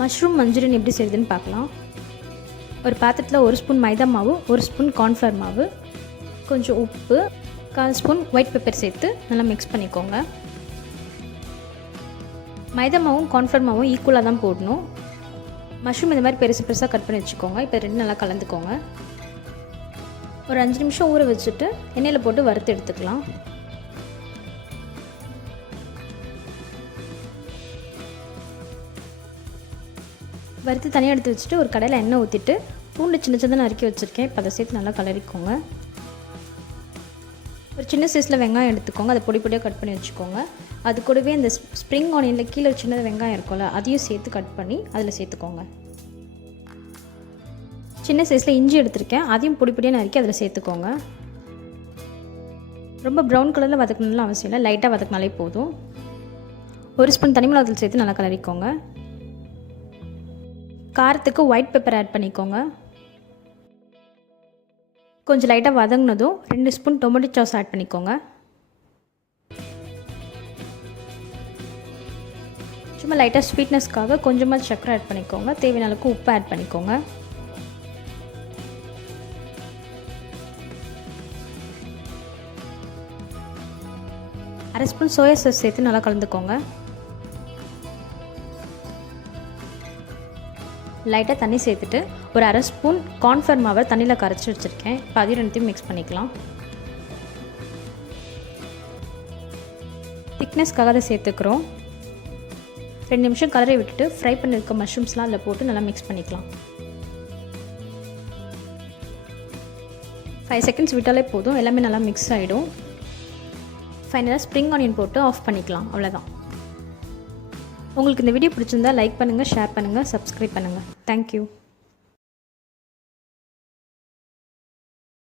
Mushroom Manchurian எப்படி செய்யுதுன்னு பார்க்கலாம். ஒரு பாத்திரத்தில் 1 ஸ்பூன் மைதா மாவு, 1 ஸ்பூன் கார்ன்ஃப்ளவர் மாவு, கொஞ்சம் உப்பு, 1/4 ஸ்பூன் ஒயிட் பெப்பர் சேர்த்து நல்லா மிக்ஸ் பண்ணிக்கோங்க. மைதா மாவும் கார்ன்ஃப்ளவர் மாவும் ஈக்குவலாக தான் போடணும். மஷ்ரூம் இந்த மாதிரி பெருசு பெருசாக கட் பண்ணி வச்சுக்கோங்க. இப்போ ரெண்டு நல்லா கலந்துக்கோங்க. ஒரு 5 நிமிஷம் ஊற வச்சுட்டு எண்ணெயில் போட்டு வறுத்து எடுத்துக்கலாம். வறுத்து தனியாக எடுத்து வச்சுட்டு ஒரு கடையில் எண்ணெய் ஊற்றிட்டு பூண்டு சின்ன சின்ன நறுக்கி வச்சுருக்கேன். இப்போ அதை சேர்த்து நல்லா கலரிக்கோங்க. ஒரு சின்ன சைஸில் வெங்காயம் எடுத்துக்கோங்க. அதை பொடி பொடியாக கட் பண்ணி வச்சுக்கோங்க. அது கூடவே இந்த ஸ்ப்ரிங் ஆனியனில் கீழே ஒரு சின்ன வெங்காயம் இருக்கும்ல, அதையும் சேர்த்து கட் பண்ணி அதில் சேர்த்துக்கோங்க. சின்ன சைஸில் இஞ்சி எடுத்திருக்கேன். அதையும் பொடி பொடியாக நறுக்கி அதில் சேர்த்துக்கோங்க. ரொம்ப ப்ரௌன் கலரில் வதக்கணும்லாம் அவசியம் இல்லை, லைட்டாக வதக்கினாலே போதும். 1 ஸ்பூன் தனி மிளகாய் சேர்த்து நல்லா கலரிக்கோங்க. காரத்துக்கு ஒயிட் பெப்பர் ஆட் பண்ணிக்கோங்க. கொஞ்சம் லைட்டாக வதங்கினதும் 2 ஸ்பூன் டொமேட்டோ சாஸ் ஆட் பண்ணிக்கோங்க. சும்மா லைட்டாக ஸ்வீட்னஸ்க்காக கொஞ்சமாக சர்க்கரை ஆட் பண்ணிக்கோங்க. தேவையான அளவுக்கு உப்பு ஆட் பண்ணிக்கோங்க. அரை ஸ்பூன் சோயா சாஸ் சேர்த்து நல்லா கலந்துக்கோங்க. லைட்டாக தண்ணி சேர்த்துட்டு ஒரு அரை ஸ்பூன் கார்ன்ஃப்ளவர் மாவை தண்ணியில் கரைச்சி வச்சுருக்கேன். இப்போ அதையும் ரெண்டுத்தையும் மிக்ஸ் பண்ணிக்கலாம். திக்னஸ்க்காக அதை சேர்த்துக்கிறோம். 2 நிமிஷம் கலரை விட்டுட்டு ஃப்ரை பண்ணியிருக்க மஷ்ரூம்ஸ்லாம் அதில் போட்டு நல்லா மிக்ஸ் பண்ணிக்கலாம். 5 செகண்ட்ஸ் விட்டாலே போதும், எல்லாமே நல்லா மிக்ஸ் ஆகிடும். ஃபைனலாக ஸ்ப்ரிங் ஆனியன் போட்டு ஆஃப் பண்ணிக்கலாம். அவ்வளோதான். உங்களுக்கு இந்த வீடியோ பிடிச்சிருந்தா லைக் பண்ணுங்கள், ஷேர் பண்ணுங்கள், சப்ஸ்கிரைப் பண்ணுங்கள். தேங்க்யூ.